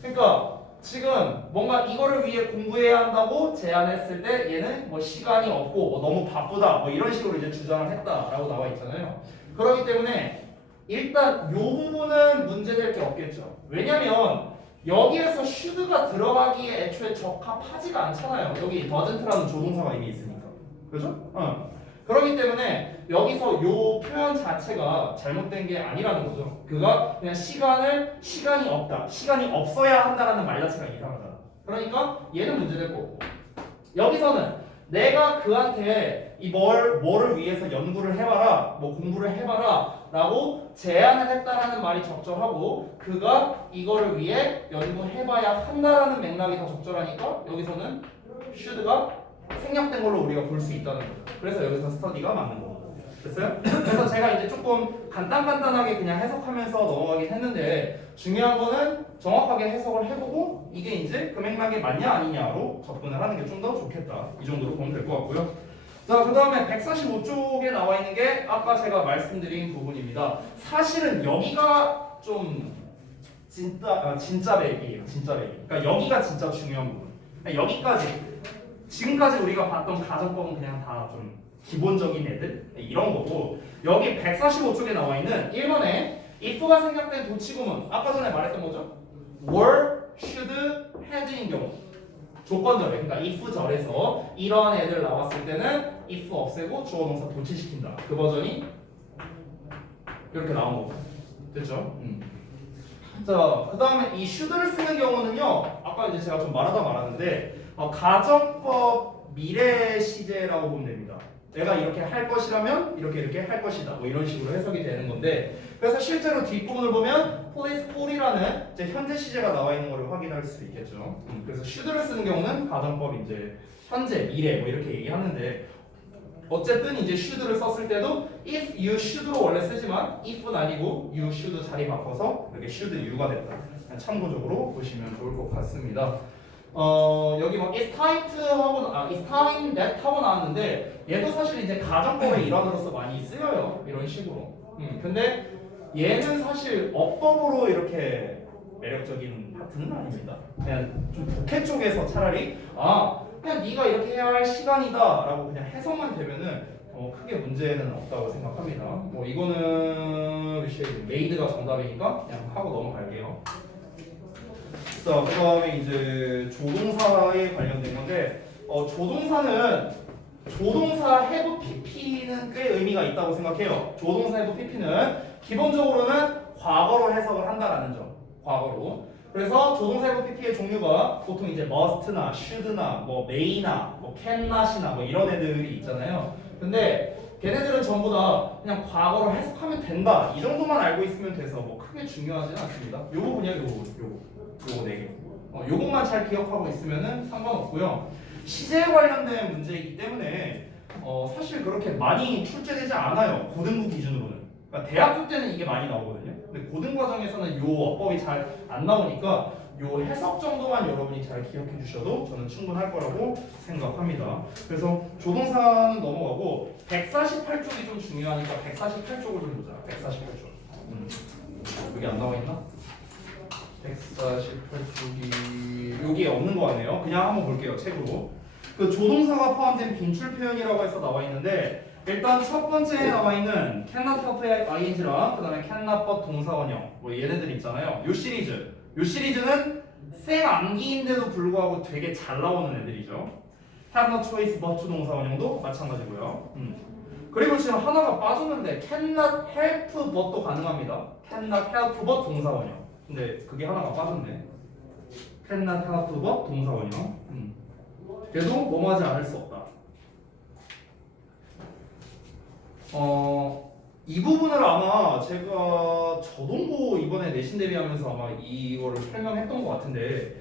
그러니까 지금 뭔가 이거를 위해 공부해야 한다고 제안했을 때 얘는 뭐 시간이 없고 뭐 너무 바쁘다 뭐 이런 식으로 이제 주장을 했다라고 나와 있잖아요. 그렇기 때문에 일단 요 부분은 문제될 게 없겠죠. 왜냐면 여기에서 should가 들어가기에 애초에 적합하지가 않잖아요. 여기 doesn't라는 조동사가 이미 있으니까. 그죠? 그렇기 때문에 여기서 요 표현 자체가 잘못된 게 아니라는 거죠. 그가 그냥 시간이 없다, 시간이 없어야 한다라는 말 자체가 이상하다. 그러니까 얘는 문제될 거고 여기서는 내가 그한테 이 뭐를 위해서 연구를 해봐라, 뭐 공부를 해봐라라고 제안을 했다라는 말이 적절하고 그가 이거를 위해 연구해봐야 한다라는 맥락이 더 적절하니까 여기서는 should가 생략된 걸로 우리가 볼 수 있다는 거죠. 그래서 여기서 스터디가 맞는 거고. 됐어요? 그래서 제가 이제 조금 간단하게 그냥 해석하면서 넘어가긴 했는데 중요한 거는 정확하게 해석을 해보고 이게 이제 그 맥락에 맞냐 아니냐로 접근을 하는 게 좀 더 좋겠다. 이 정도로 보면 될 것 같고요. 자, 그 다음에 145쪽에 나와 있는 게 아까 제가 말씀드린 부분입니다. 사실은 여기가 좀 진짜 맵이에요. 진짜 맵이. 그러니까 여기가 진짜 중요한 부분. 그러니까 여기까지 지금까지 우리가 봤던 가정법은 그냥 다 좀 기본적인 애들 이런 거고 여기 145쪽에 나와 있는 1번에 if가 생략된 도치구문 아까 전에 말했던 거죠? were, should, had인 경우 조건절에 그러니까 if 절에서 이런 애들 나왔을 때는 if 없애고 주어 동사 도치시킨다 그 버전이 이렇게 나온 거고 됐죠? 자, 그 다음에 이 should를 쓰는 경우는요 아까 이제 제가 좀 말하다 말았는데 가정법 미래 시제라고 보면 됩니다. 내가 이렇게 할 것이라면 이렇게 할 것이다. 뭐 이런 식으로 해석이 되는 건데 그래서 실제로 뒷부분을 보면 police would이라는 이제 현재 시제가 나와 있는 것을 확인할 수 있겠죠. 그래서 should를 쓰는 경우는 가정법 이제 현재 미래 뭐 이렇게 얘기하는데 어쨌든 이제 should를 썼을 때도 if you should로 원래 쓰지만 if는 아니고 you should 자리 바꿔서 이렇게 should you가 됐다. 참고적으로 보시면 좋을 것 같습니다. 여기 뭐 it's time to 하고 it's time that 하고 나왔는데 얘도 사실 이제 가정법의 일환으로서 많이 쓰여요. 이런 식으로. 근데 얘는 사실 어법으로 이렇게 매력적인 파트는 아닙니다. 그냥 좀 독해 쪽에서 차라리 그냥 네가 이렇게 해야 할 시간이다라고 그냥 해석만 되면은 크게 문제는 없다고 생각합니다. 뭐 이거는 메이드가 정답이니까 그냥 하고 넘어갈게요. 자, 그다음에 이제 조동사에 관련된 건데 조동사는 조동사 have pp는 꽤 의미가 있다고 생각해요. 조동사 have pp는 기본적으로는 과거로 해석을 한다라는 점. 과거로. 그래서 조동사 have pp의 종류가 보통 이제 must나 should나 뭐 may나 뭐 cannot이나 뭐 이런 애들이 있잖아요. 근데 걔네들은 전부 다 그냥 과거로 해석하면 된다. 이 정도만 알고 있으면 돼서 뭐 크게 중요하지는 않습니다. 요거 그냥 요거 4개. 요것만 잘 기억하고 있으면은 상관없고요. 시제에 관련된 문제이기 때문에 사실 그렇게 많이 출제되지 않아요. 고등부 기준으로는. 그러니까 대학교 때는 이게 많이 나오거든요. 근데 고등 과정에서는 요 어법이 잘 안 나오니까 요 해석 정도만 여러분이 잘 기억해 주셔도 저는 충분할 거라고 생각합니다. 그래서 조동사는 넘어가고 148쪽이 좀 중요하니까 148쪽을 좀 보자. 148쪽. 여기 안 나와 있나? 148쪽이 여기에 없는 거 같네요. 그냥 한번 볼게요. 책으로. 그 조동사가 포함된 빈출 표현이라고 해서 나와 있는데 일단 첫 번째에 나와 있는 cannot help의 ing랑 그다음에 cannot but 동사원형 뭐 얘네들 있잖아요. 요 시리즈는 생암기인데도 불구하고 되게 잘 나오는 애들이죠. have no choice but 동사원형도 마찬가지고요. 그리고 지금 하나가 빠졌는데 cannot help but도 가능합니다. cannot help but 동사원형. 근데 그게 하나가 빠졌네. cannot help but 동사원형. 그래도 뭐뭐하지 않을 수 없다. 이 부분을 아마 제가 저동고 이번에 내신 대비하면서 아마 이거를 설명했던 것 같은데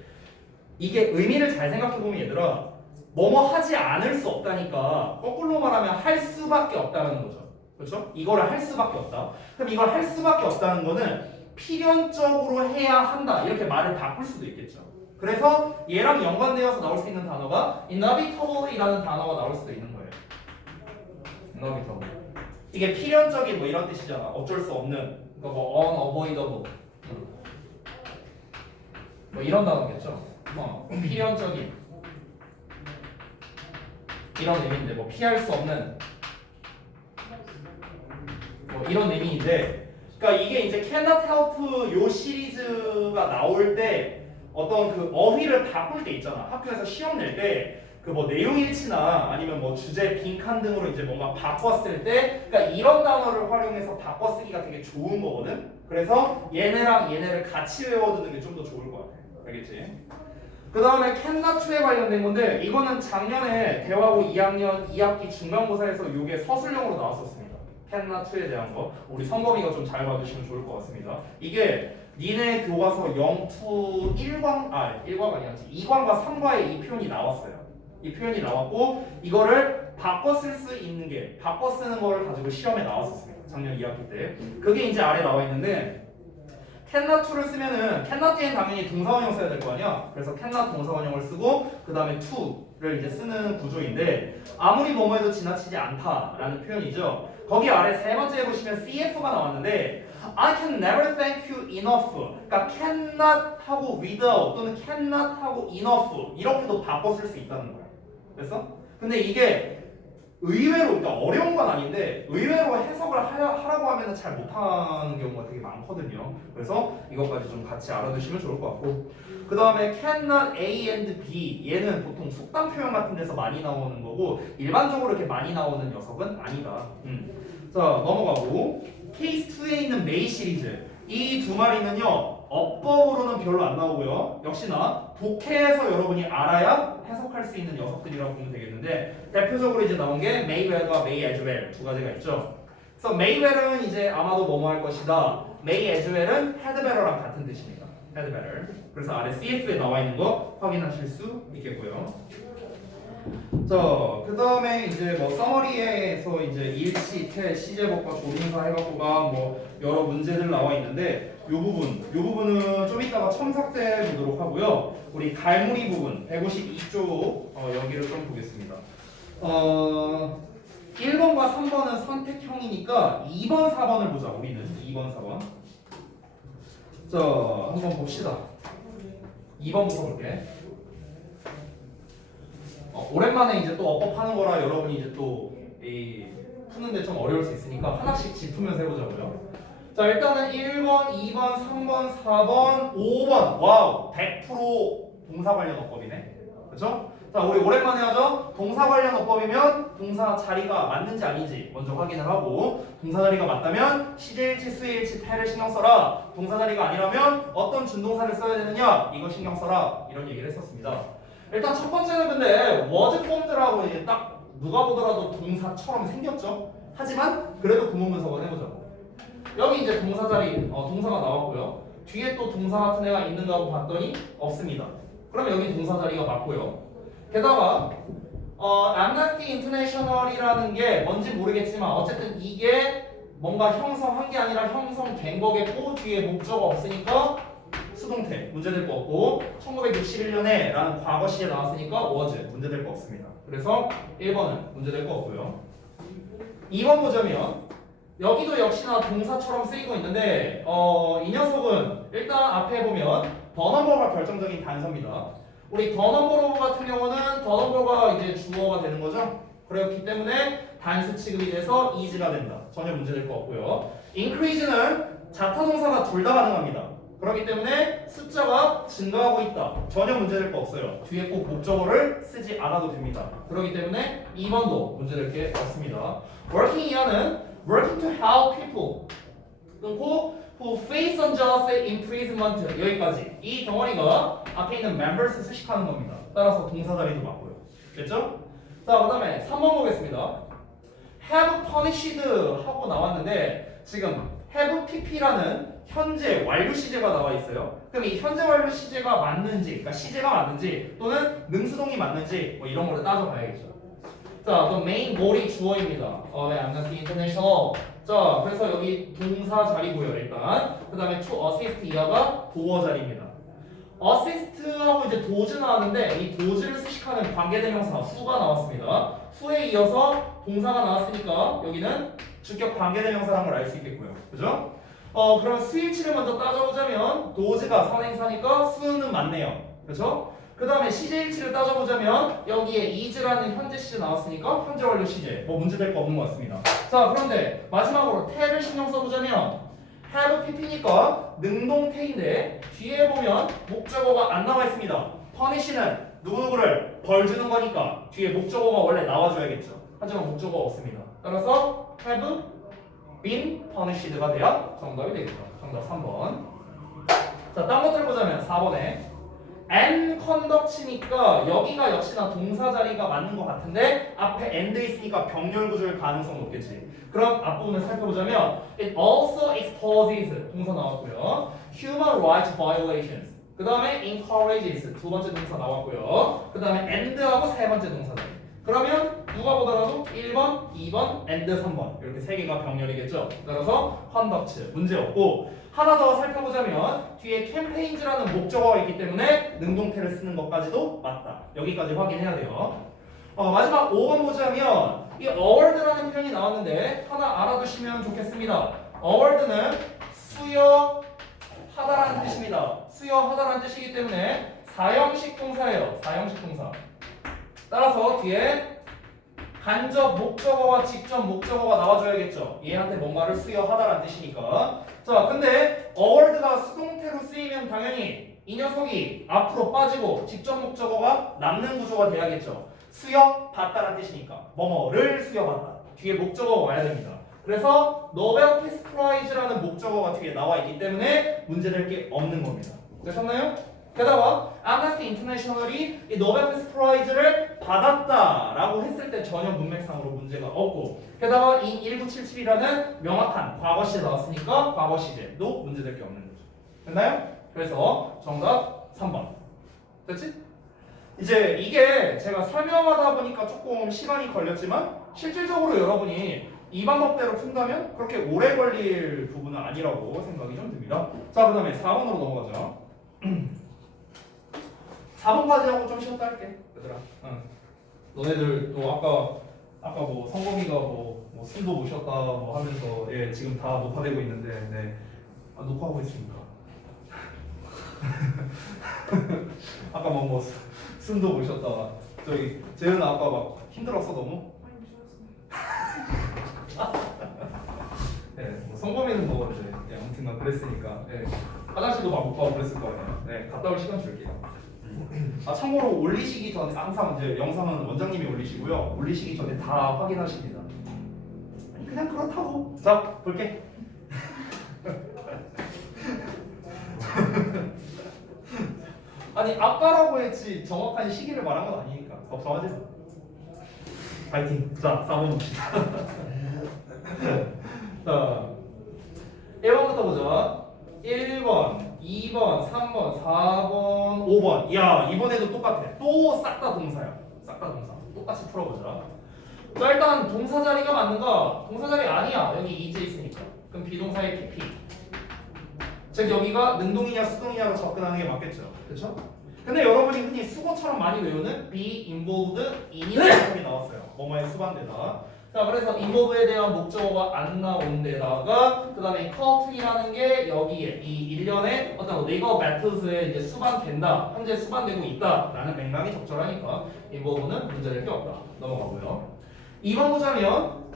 이게 의미를 잘 생각해보면 얘들아 뭐뭐 하지 않을 수 없다니까 거꾸로 말하면 할 수밖에 없다는 거죠. 그렇죠? 이거를 할 수밖에 없다. 그럼 이걸 할 수밖에 없다는 거는 필연적으로 해야 한다 이렇게 말을 바꿀 수도 있겠죠. 그래서 얘랑 연관되어서 나올 수 있는 단어가 inevitable이라는 단어가 나올 수도 있는 거예요. inevitable. 이게 필연적인 뭐 이런 뜻이잖아. 어쩔 수 없는. 그러니까 뭐 unavoidable. 뭐 이런 단어겠죠. 필연적인 이런 의미인데 뭐 피할 수 없는 뭐 이런 의미인데 그러니까 이게 이제 cannot help 요 시리즈가 나올 때 어떤 그 어휘를 바꿀 때 있잖아. 학교에서 시험 낼 때 그 뭐 내용일치나 아니면 뭐 주제 빈칸 등으로 이제 뭔가 바꿨을 때 그러니까 이런 단어를 활용해서 바꿔쓰기가 되게 좋은 거거든. 그래서 얘네랑 얘네를 같이 외워두는 게 좀 더 좋을 것 같아. 알겠지? 그 다음에 cannot에 관련된 건데 이거는 작년에 대화고 2학년 2학기 중간고사에서 이게 서술형으로 나왔었습니다. cannot에 대한 거 우리 성범이가 좀 잘 봐주시면 좋을 것 같습니다. 이게 니네 교과서 0to 1과 1과가 아니었지 2과과 3과에 이 표현이 나왔어요. 이 표현이 나왔고 이거를 바꿔 쓸 수 있는 게 바꿔 쓰는 거를 가지고 시험에 나왔었습니다. 작년 2학기 때. 그게 이제 아래 나와 있는데 cannot to를 쓰면은 cannot 뒤엔 당연히 동사원형 써야 될 거 아니야. 그래서 cannot 동사원형을 쓰고 그 다음에 to를 이제 쓰는 구조인데 아무리 뭐뭐해도 지나치지 않다라는 표현이죠. 거기 아래 세 번째에 보시면 CF가 나왔는데 I can never thank you enough. 그러니까 cannot 하고 without 또는 cannot 하고 enough 이렇게도 바꿔 쓸 수 있다는 거야. 됐어? 근데 이게 의외로 그러니까 어려운 건 아닌데 의외로 해석을 하라고 하면 잘 못하는 경우가 되게 많거든요. 그래서 이것까지 좀 같이 알아두시면 좋을 것 같고 그 다음에 cannot A and B 얘는 보통 속담 표현 같은 데서 많이 나오는 거고 일반적으로 이렇게 많이 나오는 녀석은 아니다. 자 넘어가고 케이스 2에 있는 메이 시리즈 이 두 마리는요 어법으로는 별로 안 나오고요 역시나 독해에서 여러분이 알아야 해석할 수 있는 녀석들이라고 보면 되겠는데 대표적으로 이제 나온 게 May well과 May as well 두 가지가 있죠. 그래서 May well은 이제 아마도 뭐뭐 할 것이다. May as well은 had better랑 같은 뜻입니다. had better. 그래서 아래 CF에 나와 있는 거 확인하실 수 있겠고요. 자, 그 다음에 이제 뭐 서머리에서 이제 일시, 태, 시제법과 조동사 해갖고가 뭐 여러 문제들 나와 있는데 요 부분은 좀 이따가 첨삭돼 보도록 하고요. 우리 갈무리 부분 152쪽 여기를 좀 보겠습니다. 1번과 3번은 선택형이니까 2번, 4번을 보자. 우리는 2번, 4번. 자, 한번 봅시다. 2번부터 볼게. 오랜만에 이제 또 어법 하는 거라 여러분이 이제 또 푸는데 좀 어려울 수 있으니까 하나씩 짚으면서 해보자고요. 자, 일단은 1번, 2번, 3번, 4번, 5번. 와우, 100% 동사 관련 어법이네. 그렇죠? 자, 우리 오랜만에 하죠. 동사 관련 어법이면 동사 자리가 맞는지 아닌지 먼저 확인을 하고, 동사 자리가 맞다면 시제일치, 수혜일치, 태를 신경 써라. 동사 자리가 아니라면 어떤 준동사를 써야 되느냐, 이거 신경 써라. 이런 얘기를 했었습니다. 일단 첫 번째는 근데 was formed라고 이제 딱 누가 보더라도 동사처럼 생겼죠. 하지만 그래도 구문 분석을 해보자고. 여기 이제 동사 자리, 동사가 나왔고요. 뒤에 또 동사 같은 애가 있는가 하고 봤더니 없습니다. 그럼 여기 동사 자리가 맞고요. 게다가 Amnesty International이라는 게 뭔지 모르겠지만 어쨌든 이게 뭔가 형성한 게 아니라 형성된 거겠고, 뒤에 목적어 없으니까 수동태 문제될 거 없고, 1961년에 라는 과거 시에 나왔으니까 was 문제될 거 없습니다. 그래서 1번은 문제될 거 없고요. 2번 보자면 여기도 역시나 동사처럼 쓰이고 있는데 이 녀석은 일단 앞에 보면 더 넘버가 결정적인 단서입니다. 우리 더 넘버로 같은 경우는 더 넘버가 이제 주어가 되는 거죠. 그렇기 때문에 단수 취급이 돼서 is가 된다. 전혀 문제될 거 없고요. increase는 자타 동사가 둘 다 가능합니다. 그렇기 때문에 숫자가 증가하고 있다. 전혀 문제될 거 없어요. 뒤에 꼭 목적어를 쓰지 않아도 됩니다. 그렇기 때문에 2번도 문제될 게 없습니다. working 이하는 working to help people 끊고 who face unjust imprisonment 여기까지. 이 덩어리가 앞에 있는 members 수식하는 겁니다. 따라서 동사 자리도 맞고요. 됐죠? 자, 그 다음에 3번 보겠습니다. have punished 하고 나왔는데 지금 have pp라는 현재 완료 시제가 나와 있어요. 그럼 이 현재 완료 시제가 맞는지, 그러니까 시제가 맞는지 또는 능수동이 맞는지 뭐 이런 거를 따져봐야겠죠. 자, the main goal이 주어입니다. 네, Amnesty International. 자, 그래서 여기 동사 자리고요, 일단. 그 다음에 to assist 이하가 도어 자리입니다. assist하고 이제 does 나왔는데 이 does를 수식하는 관계대명사 who가 나왔습니다. who에 이어서 동사가 나왔으니까 여기는 주격 관계대명사라는 걸 알 수 있겠고요. 그죠? 그럼 수일치를 먼저 따져보자면 does가 선행사니까 수는 맞네요. 그렇죠? 그 다음에 시제일치를 따져보자면 여기에 is라는 현재 시제 나왔으니까 현재 완료 시제 뭐 문제될 거 없는 것 같습니다. 자, 그런데 마지막으로 태를 신경 써보자면 have pp니까 능동태인데 뒤에 보면 목적어가 안 나와 있습니다. punish는 누구누구를 벌 주는 거니까 뒤에 목적어가 원래 나와줘야겠죠. 하지만 목적어가 없습니다. 따라서 have been punished가 돼야 정답이 되겠죠. 정답 3번. 자, 딴 것들 보자면 4번에 and conduct니까 여기가 역시나 동사 자리가 맞는 것 같은데 앞에 and 있으니까 병렬 구조일 가능성 높겠지. 그럼 앞부분을 살펴보자면 it also exposes 동사 나왔고요. human rights violations 그 다음에 encourages 두 번째 동사 나왔고요. 그 다음에 and하고 세 번째 동사 자리. 그러면 누가 보더라도 1번, 2번, and 3번 이렇게 세 개가 병렬이겠죠. 따라서 conduct 문제없고 하나 더 살펴보자면 뒤에 campaigns라는 목적어가 있기 때문에 능동태를 쓰는 것까지도 맞다. 여기까지 확인해야 돼요. 마지막 5번 보자면 이 award라는 표현이 나왔는데 하나 알아두시면 좋겠습니다. award는 수여하다라는 뜻입니다. 수여하다라는 뜻이기 때문에 사형식 동사예요. 사형식 동사. 따라서 뒤에 간접 목적어와 직접 목적어가 나와줘야겠죠. 얘한테 뭔가를 수여하다라는 뜻이니까. 자, 근데 award가 수동태로 쓰이면 당연히 이 녀석이 앞으로 빠지고 직접 목적어가 남는 구조가 돼야겠죠. 수여받다라는 뜻이니까 뭐뭐를 수여받다. 뒤에 목적어가 와야 됩니다. 그래서 노벨 피스 프라이즈라는 목적어가 뒤에 나와 있기 때문에 문제될 게 없는 겁니다. 되셨나요? 게다가 Amnesty International이 이 노벨 피스 프라이즈를 받았다라고 했을 때 전혀 문맥상으로 문제가 없고, 게다가 이 1977이라는 명확한 과거 시제 나왔으니까 과거 시제도 문제될 게 없는 거죠. 됐나요? 그래서 정답 3번. 됐지? 이제 이게 제가 설명하다 보니까 조금 시간이 걸렸지만 실질적으로 여러분이 이 방법대로 푼다면 그렇게 오래 걸릴 부분은 아니라고 생각이 좀 듭니다. 자, 그 다음에 4번으로 넘어가죠. 4번까지 하고 좀 쉬었다 할게, 얘들아. 응. 너네들 또 아까 뭐 성범이가 뭐 술도 못 쉬었다 뭐 하면서 지금 다 녹화되고 있는데 녹화하고 있습니다. 아까 뭐 숨도 못 쉬었다가 저기 재은아 아까 막 힘들었어 너무? 많이 좋았어요. 네, 뭐 성범이는 뭐 이제 아무튼간 그랬으니까 네, 화장실도 막 못 가고 그랬을 거예요. 네, 갔다 올 시간 줄게요. 아 참고로 올리시기 전에 항상 이제 영상은 원장님이 올리시고요. 올리시기 전에 다 확인하십니다. 아니 그냥 그렇다고. 자 볼게. 아니 아까라고 했지 정확한 시기를 말한 건 아니니까 걱정하지 마. 파이팅. 자 4번 봅시다. 자 1번부터 보자. 1번, 2번, 3번, 4번, 5번. 야 이번에도 똑같아. 또 싹 다 동사야. 싹 다 동사. 똑같이 풀어보자. 자 일단 동사 자리가 맞는가? 동사 자리 아니야. 여기 이제 있으니까. 그럼 비동사의 PP. 즉 여기가 능동이냐 수동이냐로 접근하는 게 맞겠죠. 그렇죠? 근데 여러분이 흔히 수거처럼 많이 외우는 be involved in이라는 게 나왔어요. 뭐뭐에 수반되다. 자 그래서 involve에 대한 목적어가 안 나온 데다가 그 다음에 currently라는 게 여기에 이 일련의 어떤 legal battles에 이제 수반된다. 현재 수반되고 있다라는 맥락이 적절하니까 involve는 문제될 게 없다. 넘어가고요. 2번 보자면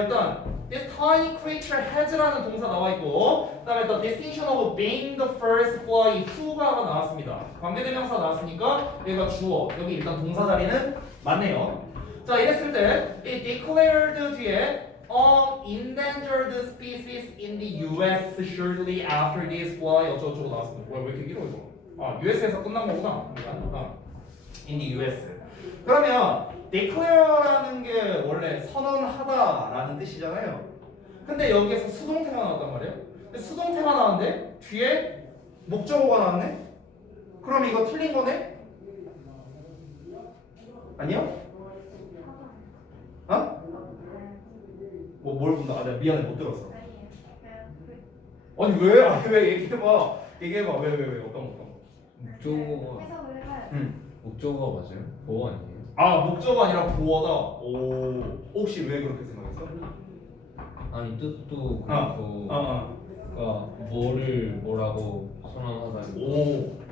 일단 this tiny creature has라는 동사 나와 있고 그다음에 the distinction of being the first fly who가 나왔습니다. 관계대명사 나왔으니까 여기가 주어 여기 일단 동사 자리는 맞네요. 자 이랬을 때 이 declared 뒤에 endangered species in the U.S. shortly after this fly 어쩌고저쩌고 나왔습니다. 왜 이렇게 길어 이거? 아 US에서 끝난 거구나. in the U.S. 그러면 declare라는 게 원래 선언하다라는 뜻이잖아요. 근데 여기에서 수동태가 나왔단 말이에요. 근데 수동태가 나왔는데 뒤에 목적어가 나왔네? 그럼 이거 틀린 거네? 아니요? 어? 뭘 본다? 아 내가 미안해 못 들었어. 아니 왜? 아니 왜 얘기해봐. 얘기해봐. 왜 어떤 거? 목적어가 해석을 해봐요. 목적어가 맞아요? 보어 아니에요? 아 목적어 아니라 보어다. 오 혹시 왜 그렇게 생각했어? 아니 뜻도 그렇고 그러니까 뭐라고 선언하다. 오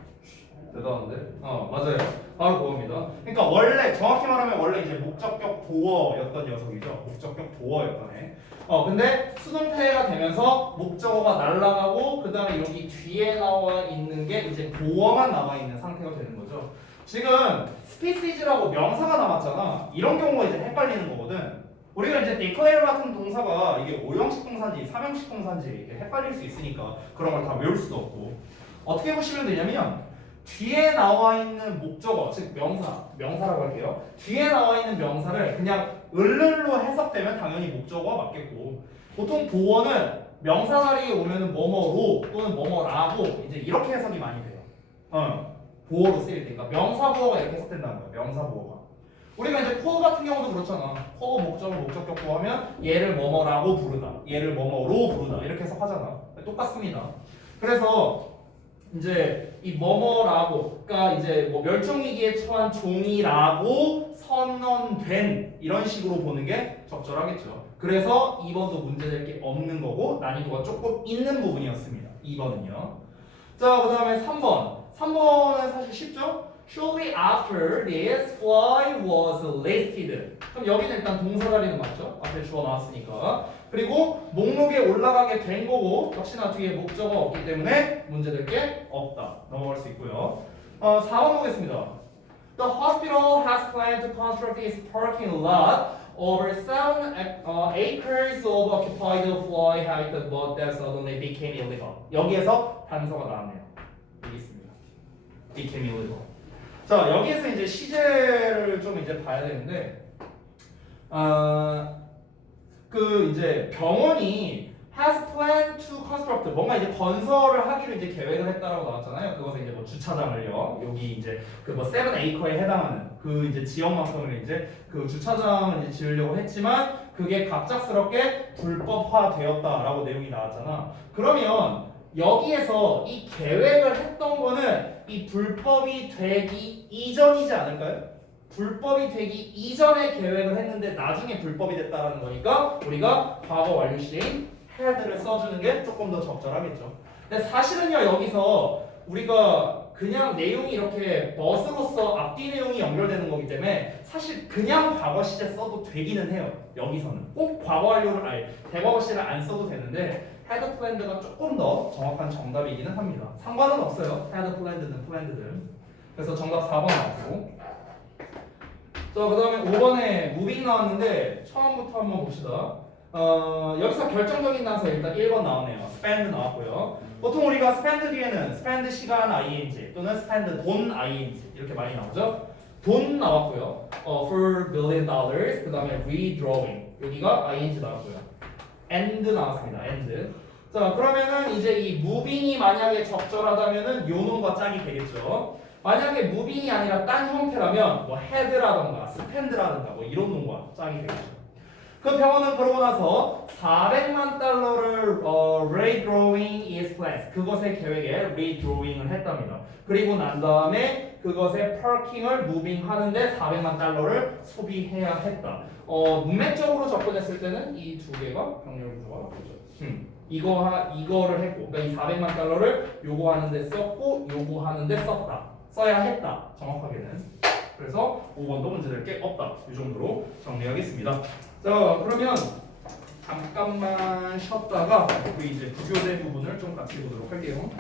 대단한데? 맞아요. 바로 그겁니다. 그러니까 원래 정확히 말하면 원래 이제 목적격 보어였던 녀석이죠. 목적격 보어였던 애. 근데 수동태가 되면서 목적어가 날아가고 그 다음에 여기 뒤에 나와 있는 게 이제 보어만 남아 있는 상태가 되는 거죠. 지금 species라고 명사가 남았잖아. 이런 경우가 이제 헷갈리는 거거든. 우리가 이제 declare 같은 동사가 이게 5형식 동사인지 3형식 동사인지 이렇게 헷갈릴 수 있으니까 그런 걸 다 외울 수도 없고 어떻게 보시면 되냐면 뒤에 나와 있는 목적어 즉 명사라고 할게요. 뒤에 나와 있는 명사를 그냥 을을로 해석되면 당연히 목적어가 맞겠고 보통 보어는 명사 자리에 오면은 뭐뭐로 또는 뭐뭐라고 이제 이렇게 해석이 많이 돼요. 보어로 쓰일 때 그러니까 명사 보어가 이렇게 해석된다는 거예요. 명사 보어가. 우리가 이제 코어 같은 경우도 그렇잖아. 코어 목적어 목적격 보어하면 얘를 뭐뭐라고 부르다. 얘를 뭐뭐로 부르다. 이렇게 해석하잖아. 똑같습니다. 그래서 이제 이 뭐뭐라고가 이제 뭐 멸종위기에 처한 종이라고 선언된 이런 식으로 보는 게 적절하겠죠. 그래서 2번도 문제될 게 없는 거고 난이도가 조금 있는 부분이었습니다. 2번은요. 자, 그 다음에 3번. 3번은 사실 쉽죠? Shortly after this fly was listed. 그럼 여기는 일단 동사 자리는 맞죠? 앞에 주어 나왔으니까. 그리고 목록에 올라가게 된 거고 역시나 뒤에 목적어가 없기 때문에 문제될 게 없다. 넘어갈 수 있고요. 4번 보겠습니다. The hospital has planned to construct its parking lot over 7 acres of occupied fly habitat, but that suddenly became illegal. 여기에서 단서가 나왔네요. 여기 있습니다. became illegal. 자 여기에서 이제 시제를 좀 이제 봐야 되는데 그 이제 병원이 has planned to construct 뭔가 이제 건설을 하기로 이제 계획을 했다라고 나왔잖아요. 그것은 이제 뭐 주차장을요. 여기 이제 그 뭐 7acre에 해당하는 그 이제 지역만큼을 이제 그 주차장을 이제 지으려고 했지만 그게 갑작스럽게 불법화되었다라고 내용이 나왔잖아. 그러면 여기에서 이 계획을 했던 거는 이 불법이 되기 이전이지 않을까요? 불법이 되기 이전에 계획을 했는데 나중에 불법이 됐다라는 거니까 우리가 과거 완료 시제인 had를 써주는 게 조금 더 적절하겠죠. 근데 사실은요 여기서 우리가 그냥 내용이 이렇게 버스로서 앞뒤 내용이 연결되는 거기 때문에 사실 그냥 과거 시제 써도 되기는 해요. 여기서는 꼭 과거 완료를 대과거 시제를 안 써도 되는데 had planned가 조금 더 정확한 정답이기는 합니다. 상관은 없어요. had planned는 planned들. 그래서 정답 4번 나왔고. 자, 그 다음에 5번에 moving 나왔는데 처음부터 한번 봅시다. 여기서 결정적인 단서 일단 1번 나오네요. spend 나왔고요. 보통 우리가 spend 뒤에는 spend 시간 ing 또는 spend 돈 ing 이렇게 많이 나오죠. 돈 나왔고요. for $1 billion 그 다음에 redrawing 여기가 ing 나왔고요. end 나왔습니다. end. 자, 그러면은 이제 이 moving이 만약에 적절하다면은 요 놈과 짝이 되겠죠. 만약에 moving이 아니라 딴 형태라면 뭐 head라던가 spend라던가 뭐 이런 놈과 짝이 되겠죠. 그 병원은 그러고 나서 400만 달러를 redrawing is planned 그것의 계획에 redrawing을 했답니다. 그리고 난 다음에 그것의 parking을 moving 하는데 400만 달러를 소비해야 했다. 문맥적으로 접근했을 때는 이 두 개가 병렬 구조가 나쁘죠. 이거를 했고, 그러니까 이 400만 달러를 요거 하는데 썼고, 요거 하는데 썼다. 써야 했다. 정확하게는. 그래서 5번도 문제될 게 없다. 이 정도로 정리하겠습니다. 자, 그러면 잠깐만 쉬었다가 그 이제 부교재 부분을 좀 같이 보도록 할게요.